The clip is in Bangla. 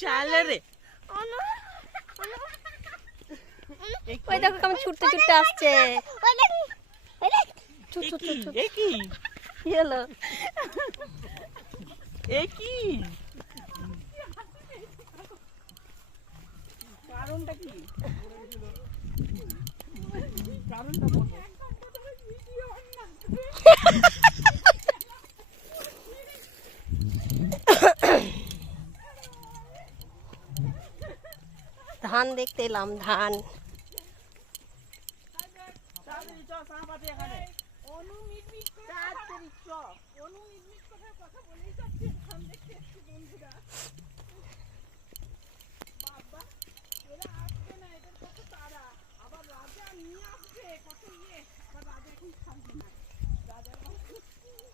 चल रे ওই দেখো কেমন ছুটতে ছুটতে আসছে। কি হলো কারণটা কি? কারণটা বলো। ধান দেখতে এলাম, ধান।